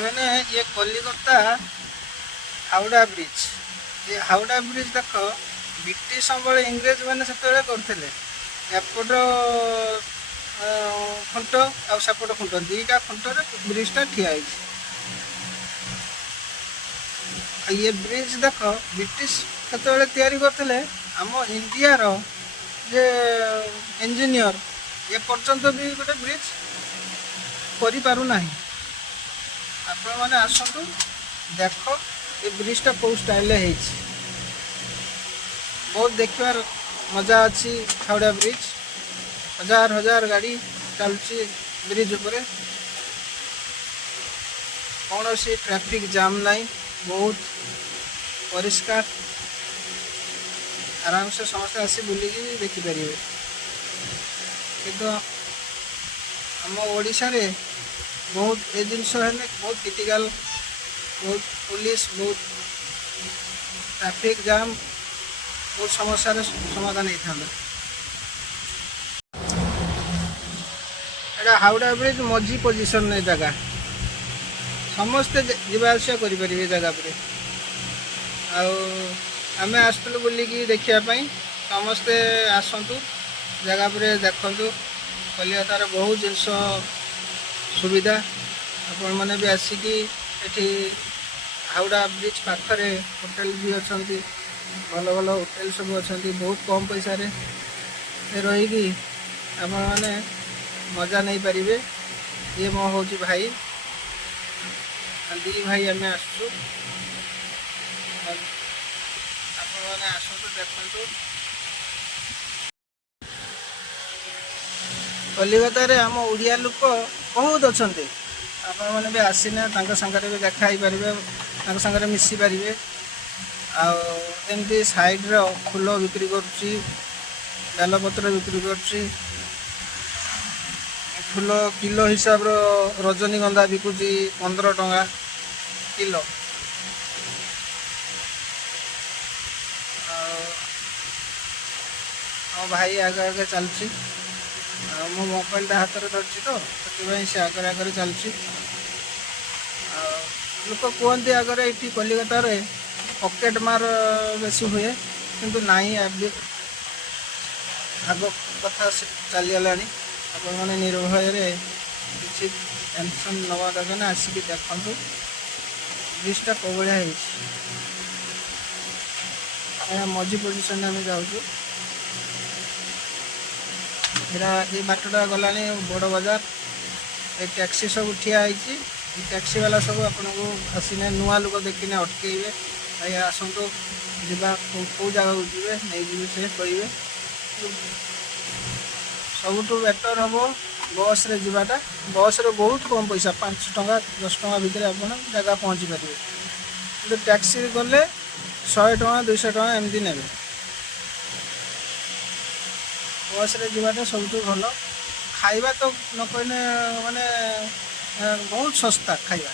मैंने ये कलिकता हावड़ा ब्रिज ये हावड़ा ब्रिज देख ब्रिटिश समय इंग्रेज मैंने से करते एपट खुंट आ सेपट खुंट दीटा खुंटर ब्रिजटा ठिया ये ब्रिज देख ब्रिटिश केतले तैयारी करते आम इंडिया रो जे इंजीनियर ये पर्यंत भी गोटे ब्रिज करि पारु नाही। आपण माने आसतु देख ये ब्रिजटा कौ स्टाइल है बहुत देखबार मजा अच्छी। हावड़ा ब्रिज हजार हजार गाड़ी चलुची ब्रिज उपरे कौन सी ट्रैफिक जाम नहीं बहुत परिष्कार आराम से समस्त आसी बुलिकी देखिपर कि आम ओडिशा रे बहुत ए जिनस बहुत क्रिटिकल बहुत पुलिस बहुत ट्रैफिक जाम बहुत समस्या समाधान होता है। हावड़ा ब्रिज मझी पोजिशन जगह समस्ते जावासिया करें जगह पर आमे आसलु बुलिकी देखापी समस्ते आसतु जगह पर देखु कलिकतार बहुत जिनस सुविधा आपण मैंने भी आसिकी एठी हावड़ा ब्रिज पाखरे होटेल भी अच्छा भल भल होटेल सब अच्छा बहुत कम पैसा रे रहीकि आपण मैंने मजा नहीं पारे। ये मो हूँ भाई दी भाई आम आसु आपण मैंने आसतु देखु कलिकता रे आम ओडिया लोक बहुत अच्छा आपण मैंने भी आसीना सागर भी देखा पारे सागर मिसी पारे आमती साइड रो फूल बिक्री करुच्ची बेलपत्र बिक्री करुच्ची फूल किलो हिसाब रो रजनीगंधा बिकुची 15 टंका किलो। भाई आगे आगे चलुची मो मोबाइल हाथ में धरती तो से आगे आगे चलुची लोक कहते आगे ये कलिकता रे पॉकेट मार बेसी हुए किंतु नाई आग कथा चलीगला आपण मैंने निर्भय किसी टेंशन नवा दरकार ना आसिक देखु ब्रिजटा कौ भाया मझी पोजिशन आम जाऊँ ये बाटटा गला बड़ बाजार ये टैक्सी सब ठिया टैक्सी वाला सब आपन को आसने नुआ लोक देखने अटकईबे भाई आसतु जा कौ जगह को जी नहीं जी से कहे सबुठ बेटर हम बस रे जीवाटा बस रे बहुत कम पैसा 5 टंका 10 टंका भितर आप जगह पहुँची पारे कि टैक्सी गले 100 टंका 200 टंका एमती ने बस रे जीवाटा सबुठ भल खाइबा तो न कहने माने बहुत सस्ता खाइबा